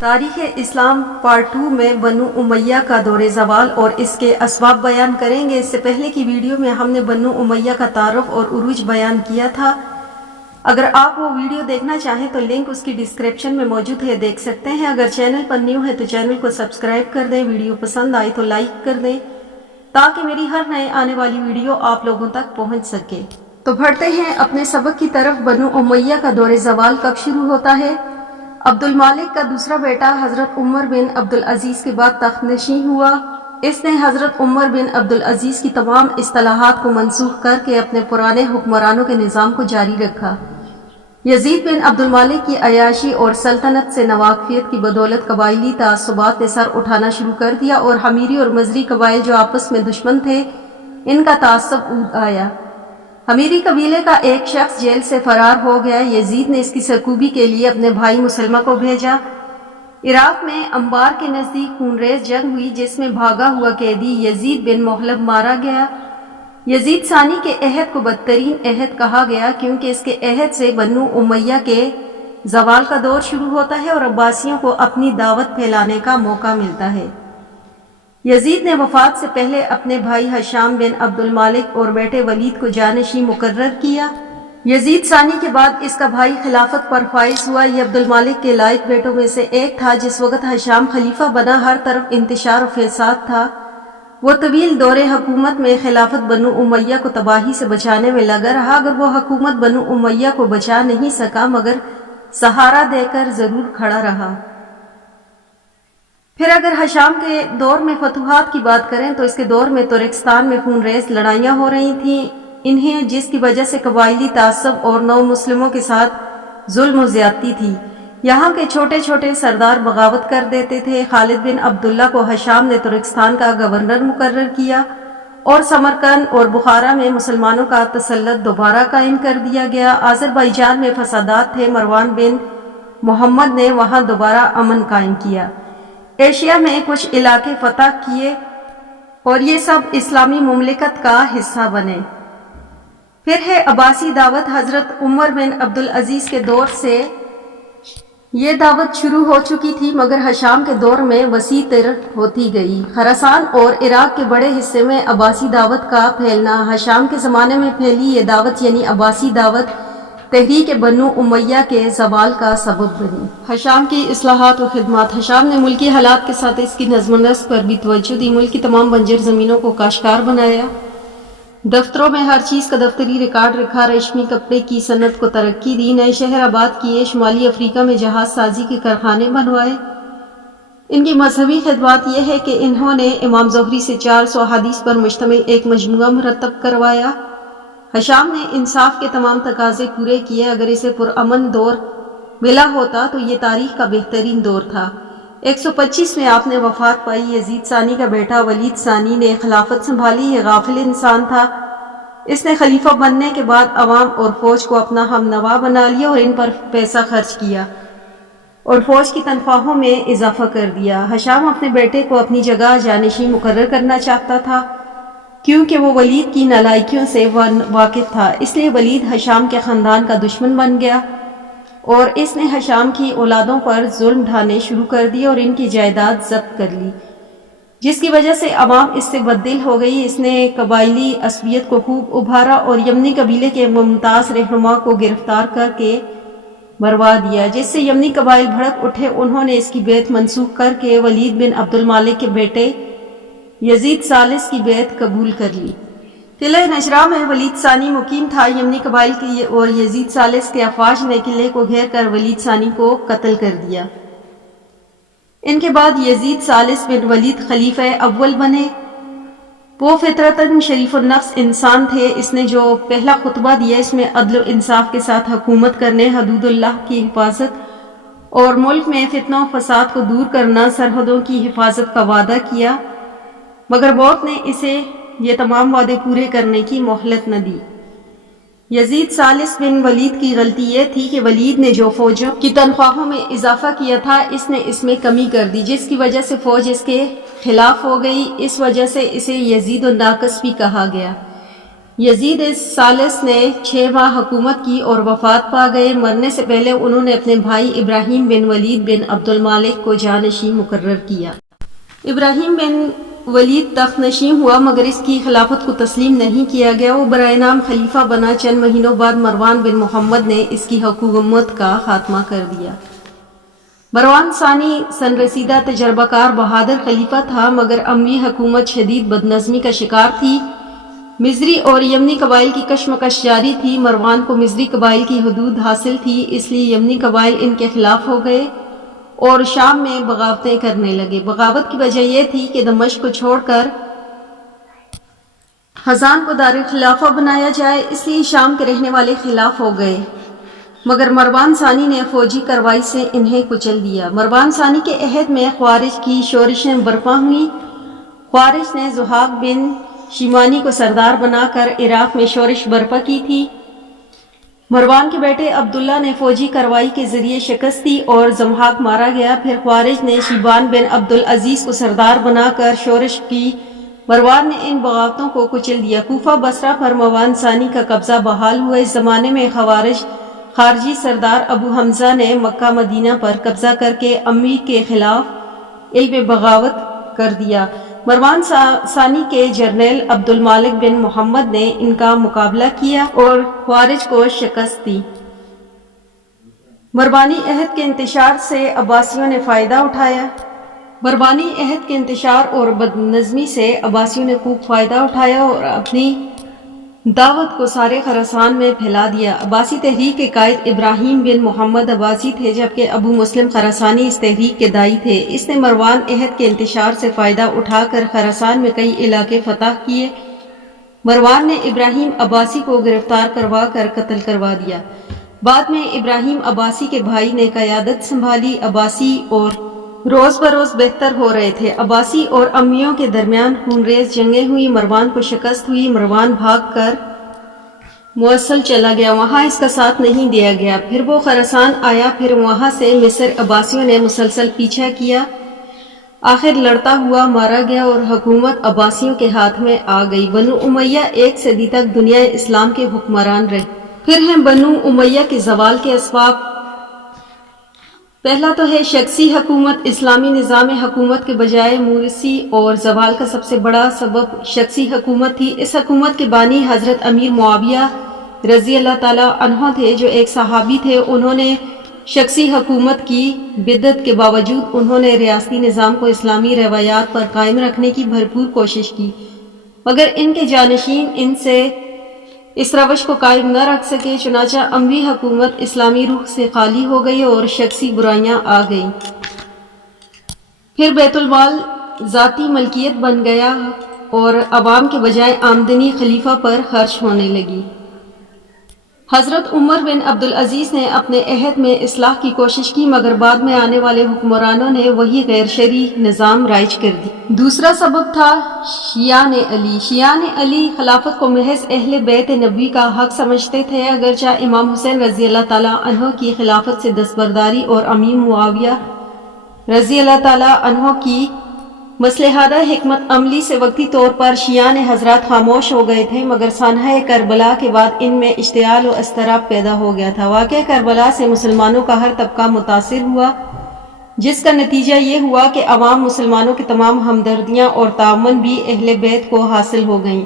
تاریخ اسلام پارٹ 2 میں بنو امیہ کا دور زوال اور اس کے اسباب بیان کریں گے۔ اس سے پہلے کی ویڈیو میں ہم نے بنو امیہ کا تعارف اور عروج بیان کیا تھا۔ اگر آپ وہ ویڈیو دیکھنا چاہیں تو لنک اس کی ڈسکرپشن میں موجود ہے، دیکھ سکتے ہیں۔ اگر چینل پر نیو ہے تو چینل کو سبسکرائب کر دیں، ویڈیو پسند آئی تو لائک کر دیں تاکہ میری ہر نئے آنے والی ویڈیو آپ لوگوں تک پہنچ سکے۔ تو بڑھتے ہیں اپنے سبق کی طرف۔ بنو امیہ کا دور زوال کب شروع ہوتا ہے؟ عبد المالک کا دوسرا بیٹا حضرت عمر بن عبدالعزیز کے بعد تخت نشین ہوا۔ اس نے حضرت عمر بن عبدالعزیز کی تمام اصطلاحات کو منسوخ کر کے اپنے پرانے حکمرانوں کے نظام کو جاری رکھا۔ یزید بن عبد المالک کی عیاشی اور سلطنت سے ناواقفیت کی بدولت قبائلی تعصبات نے سر اٹھانا شروع کر دیا اور حمیری اور مزری قبائل جو آپس میں دشمن تھے ان کا تعصب اود آیا۔ حمیری قبیلے کا ایک شخص جیل سے فرار ہو گیا۔ یزید نے اس کی سرکوبی کے لیے اپنے بھائی مسلمہ کو بھیجا۔ عراق میں انبار کے نزدیک خونریز جنگ ہوئی جس میں بھاگا ہوا قیدی یزید بن محلب مارا گیا۔ یزید ثانی کے عہد کو بدترین عہد کہا گیا کیونکہ اس کے عہد سے بنو امیہ کے زوال کا دور شروع ہوتا ہے اور عباسیوں کو اپنی دعوت پھیلانے کا موقع ملتا ہے۔ یزید نے وفات سے پہلے اپنے بھائی ہشام بن عبد المالک اور بیٹے ولید کو جانشین مقرر کیا۔ یزید ثانی کے بعد اس کا بھائی خلافت پر فائز ہوا۔ یہ عبد المالک کے لائق بیٹوں میں سے ایک تھا۔ جس وقت ہشام خلیفہ بنا ہر طرف انتشار و فساد تھا۔ وہ طویل دور حکومت میں خلافت بنو امیہ کو تباہی سے بچانے میں لگا رہا۔ اگر وہ حکومت بنو امیہ کو بچا نہیں سکا مگر سہارا دے کر ضرور کھڑا رہا۔ پھر اگر ہشام کے دور میں فتوحات کی بات کریں تو اس کے دور میں ترکستان میں خونریز لڑائیاں ہو رہی تھیں انہیں، جس کی وجہ سے قبائلی تعصب اور نو مسلموں کے ساتھ ظلم و زیادتی تھی۔ یہاں کے چھوٹے چھوٹے سردار بغاوت کر دیتے تھے۔ خالد بن عبداللہ کو ہشام نے ترکستان کا گورنر مقرر کیا اور سمرقند اور بخارا میں مسلمانوں کا تسلط دوبارہ قائم کر دیا گیا۔ آذربائیجان میں فسادات تھے۔ مروان بن محمد نے وہاں دوبارہ امن قائم کیا۔ ایشیا میں کچھ علاقے فتح کیے اور یہ سب اسلامی مملکت کا حصہ بنے۔ پھر ہے عباسی دعوت۔ حضرت عمر بن عبدالعزیز کے دور سے یہ دعوت شروع ہو چکی تھی مگر ہشام کے دور میں وسیع تر ہوتی گئی۔ خراسان اور عراق کے بڑے حصے میں عباسی دعوت کا پھیلنا۔ ہشام کے زمانے میں پھیلی یہ دعوت یعنی عباسی دعوت تحریک بنو امیہ کے زوال کا سبب بنی۔ ہشام کی اصلاحات و خدمات۔ ہشام نے ملکی حالات کے ساتھ اس کی نظم و نسق پر بھی توجہ دی۔ ملک کی تمام بنجر زمینوں کو کاشتکار بنایا۔ دفتروں میں ہر چیز کا دفتری ریکارڈ رکھا۔ ریشمی کپڑے کی صنعت کو ترقی دی۔ نئے شہر آباد کیے۔ شمالی افریقہ میں جہاز سازی کے کارخانے بنوائے۔ ان کی مذہبی خدمات یہ ہے کہ انہوں نے امام زہری سے 400 احادیث پر مشتمل ایک مجموعہ مرتب کروایا۔ ہشام نے انصاف کے تمام تقاضے پورے کیے۔ اگر اسے پرامن دور ملا ہوتا تو یہ تاریخ کا بہترین دور تھا۔ 125 میں آپ نے وفات پائی۔ یزید ثانی کا بیٹا ولید ثانی نے خلافت سنبھالی۔ یہ غافل انسان تھا۔ اس نے خلیفہ بننے کے بعد عوام اور فوج کو اپنا ہم نوا بنا لیا اور ان پر پیسہ خرچ کیا اور فوج کی تنخواہوں میں اضافہ کر دیا۔ ہشام اپنے بیٹے کو اپنی جگہ جانشین مقرر کرنا چاہتا تھا کیونکہ وہ ولید کی نالائکیوں سے واقف تھا، اس لیے ولید ہشام کے خاندان کا دشمن بن گیا اور اس نے ہشام کی اولادوں پر ظلم ڈھانے شروع کر دیے اور ان کی جائیداد ضبط کر لی، جس کی وجہ سے عوام اس سے بددل ہو گئی۔ اس نے قبائلی عصبیت کو خوب ابھارا اور یمنی قبیلے کے ممتاز رہنما کو گرفتار کر کے مروا دیا، جس سے یمنی قبائل بھڑک اٹھے۔ انہوں نے اس کی بیعت منسوخ کر کے ولید بن عبد المالک کے بیٹے یزید ثالث کی بیعت قبول کر لی۔ قلعہ نجران میں ولید ثانی مقیم تھا۔ یمنی قبائل کی اور یزید ثالث کے افواج نے قلعے کو گھیر کر ولید ثانی کو قتل کر دیا۔ ان کے بعد یزید ثالث بن ولید خلیفہ اول بنے۔ وہ فطرتاً شریف النفس انسان تھے۔ اس نے جو پہلا خطبہ دیا اس میں عدل و انصاف کے ساتھ حکومت کرنے، حدود اللہ کی حفاظت اور ملک میں فتنہ و فساد کو دور کرنا، سرحدوں کی حفاظت کا وعدہ کیا، مگر موت نے اسے یہ تمام وعدے پورے کرنے کی مہلت نہ دی۔ یزید ثالث بن ولید کی غلطی یہ تھی کہ ولید نے جو فوجوں کی تنخواہوں میں اضافہ کیا تھا اس نے اس میں کمی کر دی، جس کی وجہ سے فوج اس کے خلاف ہو گئی۔ اس وجہ سے اسے یزید الناقص بھی کہا گیا۔ یزید ثالث نے 6 ماہ حکومت کی اور وفات پا گئے۔ مرنے سے پہلے انہوں نے اپنے بھائی ابراہیم بن ولید بن عبد المالک کو جانشین مقرر کیا۔ ابراہیم بن ولید تخت نشین ہوا مگر اس کی خلافت کو تسلیم نہیں کیا گیا۔ وہ برائے نام خلیفہ بنا۔ چند مہینوں بعد مروان بن محمد نے اس کی حکومت کا خاتمہ کر دیا۔ مروان ثانی سن رسیدہ تجربہ کار بہادر خلیفہ تھا مگر اموی حکومت شدید بدنظمی کا شکار تھی۔ مصری اور یمنی قبائل کی کشمکش جاری تھی۔ مروان کو مصری قبائل کی حدود حاصل تھی، اس لیے یمنی قبائل ان کے خلاف ہو گئے اور شام میں بغاوتیں کرنے لگے۔ بغاوت کی وجہ یہ تھی کہ دمشق کو چھوڑ کر حزان کو دار خلافہ بنایا جائے، اس لیے شام کے رہنے والے خلاف ہو گئے مگر مروان ثانی نے فوجی کارروائی سے انہیں کچل دیا۔ مروان ثانی کے عہد میں خوارج کی شورشیں برپا ہوئیں۔ خوارج نے زحاق بن شیمانی کو سردار بنا کر عراق میں شورش برپا کی تھی۔ مروان کے بیٹے عبداللہ نے فوجی کارروائی کے ذریعے شکست دی اور زمحاق مارا گیا۔ پھر خوارج نے شیبان بن عبدالعزیز کو سردار بنا کر شورش کی۔ مروان نے ان بغاوتوں کو کچل دیا۔ کوفہ بصرہ پر مروان ثانی کا قبضہ بحال ہوا۔ اس زمانے میں خارجی سردار ابو حمزہ نے مکہ مدینہ پر قبضہ کر کے اموی کے خلاف علم بغاوت کر دیا۔ مروان ثانی کے جرنیل عبد المالک بن محمد نے ان کا مقابلہ کیا اور خوارج کو شکست دی۔ مروانی عہد کے انتشار سے عباسیوں نے فائدہ اٹھایا۔ مروانی عہد کے انتشار اور بدنظمی سے عباسیوں نے خوب فائدہ اٹھایا اور اپنی دعوت کو سارے خراسان میں پھیلا دیا۔ عباسی تحریک کے قائد ابراہیم بن محمد عباسی تھے جبکہ ابو مسلم خراسانی اس تحریک کے داعی تھے۔ اس نے مروان عہد کے انتشار سے فائدہ اٹھا کر خراسان میں کئی علاقے فتح کیے۔ مروان نے ابراہیم عباسی کو گرفتار کروا کر قتل کروا دیا۔ بعد میں ابراہیم عباسی کے بھائی نے قیادت سنبھالی۔ عباسی اور روز بروز بہتر ہو رہے تھے۔ عباسی اور امیوں کے درمیان خونریز جنگیں ہوئی۔ مروان کو شکست ہوئی۔ مروان بھاگ کر موصل چلا گیا، وہاں اس کا ساتھ نہیں دیا گیا۔ پھر وہ خراسان آیا، پھر وہاں سے مصر۔ عباسیوں نے مسلسل پیچھا کیا، آخر لڑتا ہوا مارا گیا اور حکومت عباسیوں کے ہاتھ میں آ گئی۔ بنو امیہ 1 صدی تک دنیا اسلام کے حکمران رہے۔ پھر ہیں بنو امیہ کے زوال کے اسباب۔ پہلا تو ہے شخصی حکومت۔ اسلامی نظام حکومت کے بجائے موروثی اور زوال کا سب سے بڑا سبب شخصی حکومت تھی۔ اس حکومت کے بانی حضرت امیر معاویہ رضی اللہ تعالی عنہ تھے جو ایک صحابی تھے۔ انہوں نے شخصی حکومت کی بدعت کے باوجود انہوں نے ریاستی نظام کو اسلامی روایات پر قائم رکھنے کی بھرپور کوشش کی مگر ان کے جانشین ان سے اس روش کو قائم نہ رکھ سکے، چنانچہ اموی حکومت اسلامی روح سے خالی ہو گئی اور شخصی برائیاں آ گئیں۔ پھر بیت المال ذاتی ملکیت بن گیا اور عوام کے بجائے آمدنی خلیفہ پر خرچ ہونے لگی۔ حضرت عمر بن عبدالعزیز نے اپنے عہد میں اصلاح کی کوشش کی مگر بعد میں آنے والے حکمرانوں نے وہی غیر شرعی نظام رائج کر دی۔ دوسرا سبب تھا شیعان علی۔ شیعان علی خلافت کو محض اہل بیت نبوی کا حق سمجھتے تھے، اگرچہ امام حسین رضی اللہ تعالیٰ عنہ کی خلافت سے دستبرداری اور امیر معاویہ رضی اللہ تعالیٰ عنہ کی مصلحانہ حکمت عملی سے وقتی طور پر شیعان حضرات خاموش ہو گئے تھے مگر سانحہ کربلا کے بعد ان میں اشتعال و اضطراب پیدا ہو گیا تھا۔ واقعہ کربلا سے مسلمانوں کا ہر طبقہ متاثر ہوا جس کا نتیجہ یہ ہوا کہ عوام مسلمانوں کے تمام ہمدردیاں اور تعاون بھی اہل بیت کو حاصل ہو گئیں۔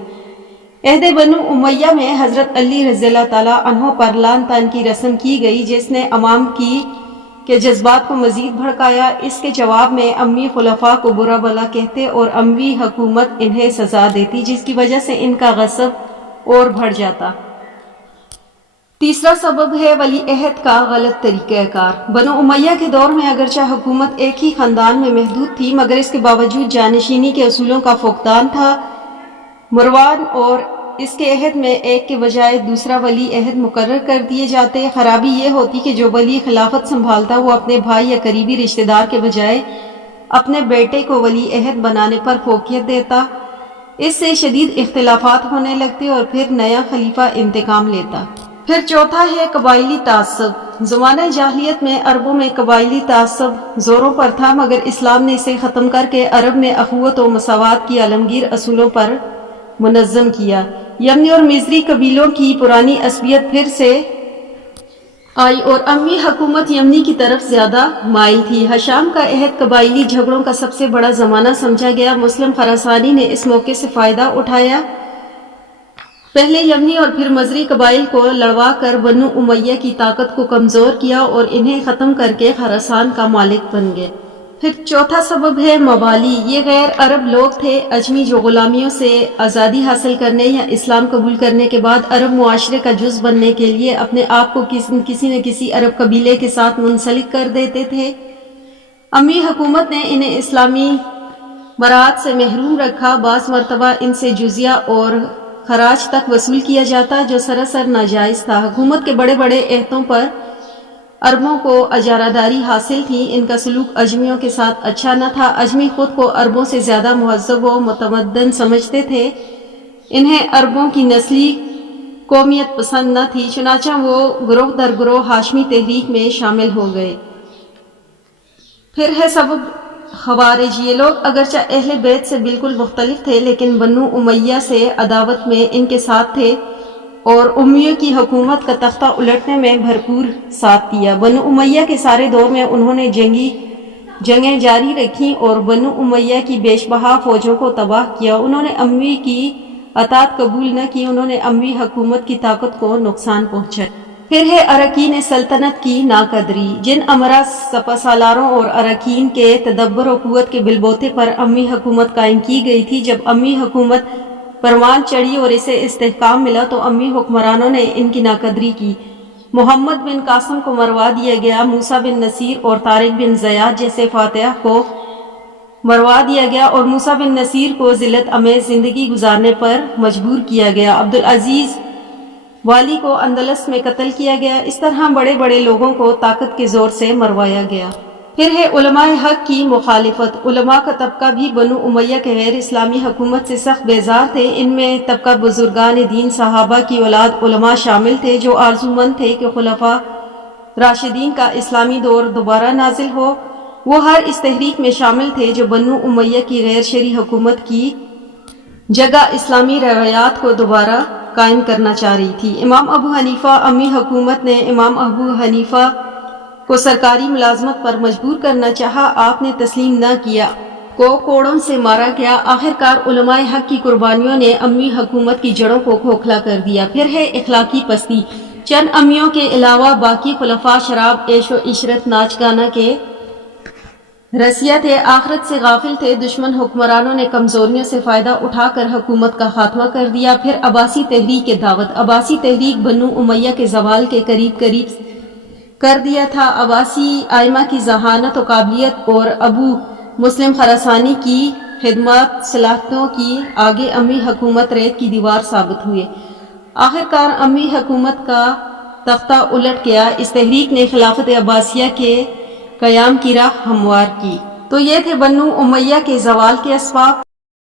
عہد بنو امیہ میں حضرت علی رضی اللہ تعالیٰ عنہ پر لعن طعن کی رسم کی گئی جس نے عوام کے جذبات کو مزید بھڑکایا۔ اس کے جواب میں اموی خلفاء کو برا بھلا کہتے اور اموی حکومت انہیں سزا دیتی جس کی وجہ سے ان کا غضب اور بڑھ جاتا۔ تیسرا سبب ہے ولی عہد کا غلط طریقہ کار۔ بنو امیہ کے دور میں اگرچہ حکومت ایک ہی خاندان میں محدود تھی مگر اس کے باوجود جانشینی کے اصولوں کا فقدان تھا۔ مروان اور اس کے عہد میں ایک کے بجائے دوسرا ولی عہد مقرر کر دیے جاتے۔ خرابی یہ ہوتی کہ جو ولی خلافت سنبھالتا وہ اپنے بھائی یا قریبی رشتہ دار کے بجائے اپنے بیٹے کو ولی عہد بنانے پر فوقیت دیتا۔ اس سے شدید اختلافات ہونے لگتے اور پھر نیا خلیفہ انتقام لیتا۔ پھر چوتھا ہے قبائلی تعصب۔ زمانہ جاہلیت میں عربوں میں قبائلی تعصب زوروں پر تھا مگر اسلام نے اسے ختم کر کے عرب میں اخوت و مساوات کی عالمگیر اصولوں پر منظم کیا۔ یمنی اور مصری قبیلوں کی پرانی عصبیت پھر سے آئی اور اموی حکومت یمنی کی طرف زیادہ مائل تھی۔ حشام کا عہد قبائلی جھگڑوں کا سب سے بڑا زمانہ سمجھا گیا۔ مسلم خراسانی نے اس موقع سے فائدہ اٹھایا، پہلے یمنی اور پھر مصری قبائل کو لڑوا کر بنو امیہ کی طاقت کو کمزور کیا اور انہیں ختم کر کے خراسان کا مالک بن گئے۔ پھر چوتھا سبب ہے موالی۔ یہ غیر عرب لوگ تھے اجمی جو غلامیوں سے آزادی حاصل کرنے یا اسلام قبول کرنے کے بعد عرب معاشرے کا جز بننے کے لیے اپنے آپ کو کسی نہ کسی عرب قبیلے کے ساتھ منسلک کر دیتے تھے۔ اموی حکومت نے انہیں اسلامی برات سے محروم رکھا۔ بعض مرتبہ ان سے جزیہ اور خراج تک وصول کیا جاتا جو سراسر ناجائز تھا۔ حکومت کے بڑے بڑے عہدوں پر عربوں کو اجارہ داری حاصل تھی۔ ان کا سلوک اجمیوں کے ساتھ اچھا نہ تھا۔ اجمی خود کو عربوں سے زیادہ مہذب و متمدن سمجھتے تھے۔ انہیں عربوں کی نسلی قومیت پسند نہ تھی، چنانچہ وہ گروہ در گروہ ہاشمی تحریک میں شامل ہو گئے۔ پھر ہے سبب خوارج۔ یہ لوگ اگرچہ اہل بیت سے بالکل مختلف تھے لیکن بنو امیہ سے عداوت میں ان کے ساتھ تھے اور امیوں کی حکومت کا تختہ الٹنے میں بھرپور ساتھ دیا۔ بنو امیہ کے سارے دور میں انہوں نے جنگیں جاری رکھیں اور بنو امیہ کی بیش بہا فوجوں کو تباہ کیا۔ انہوں نے اموی کی اطاعت قبول نہ کی، انہوں نے اموی حکومت کی طاقت کو نقصان پہنچایا۔ پھر ہے اراکین سلطنت کی ناقدری۔ جن امرا سپہ سالاروں اور اراکین کے تدبر و قوت کے بلبوتے پر اموی حکومت قائم کی گئی تھی، جب اموی حکومت پروان چڑھی اور اسے استحکام ملا تو اموی حکمرانوں نے ان کی ناقدری کی۔ محمد بن قاسم کو مروا دیا گیا، موسیٰ بن نصیر اور طارق بن زیاد جیسے فاتح کو مروا دیا گیا اور موسیٰ بن نصیر کو ذلت امیز زندگی گزارنے پر مجبور کیا گیا۔ عبدالعزیز والی کو اندلس میں قتل کیا گیا۔ اس طرح بڑے بڑے لوگوں کو طاقت کے زور سے مروایا گیا۔ پھر ہے علماء حق کی مخالفت۔ علماء کا طبقہ بھی بنو امیہ کے غیر اسلامی حکومت سے سخت بیزار تھے۔ ان میں طبقہ بزرگان دین، صحابہ کی اولاد علماء شامل تھے جو آرزومند تھے کہ خلفاء راشدین کا اسلامی دور دوبارہ نازل ہو۔ وہ ہر اس تحریک میں شامل تھے جو بنو امیہ کی غیر شرعی حکومت کی جگہ اسلامی روایات کو دوبارہ قائم کرنا چاہ رہی تھی۔ امام ابو حنیفہ۔ اموی حکومت نے امام ابو حنیفہ کو سرکاری ملازمت پر مجبور کرنا چاہا، آپ نے تسلیم نہ کیا، کو کوڑوں سے مارا گیا۔ آخرکار علماء حق کی قربانیوں نے اموی حکومت کی جڑوں کو کھوکھلا کر دیا۔ پھر ہے اخلاقی پستی۔ چند امیوں کے علاوہ باقی خلفاء شراب، عیش و عشرت، ناچ گانا کے رسیا تھے، آخرت سے غافل تھے۔ دشمن حکمرانوں نے کمزوریوں سے فائدہ اٹھا کر حکومت کا خاتمہ کر دیا۔ پھر عباسی تحریک کے دعوت۔ عباسی تحریک بنو امیہ کے زوال کے قریب کر دیا تھا۔ عباسی ائمہ کی ذہانت و قابلیت اور ابو مسلم خراسانی کی خدمات صلاحیتوں کی آگے اموی حکومت ریت کی دیوار ثابت ہوئے۔ آخرکار اموی حکومت کا تختہ الٹ گیا۔ اس تحریک نے خلافت عباسیہ کے قیام کی راہ ہموار کی۔ تو یہ تھے بنو امیہ کے زوال کے اسباب۔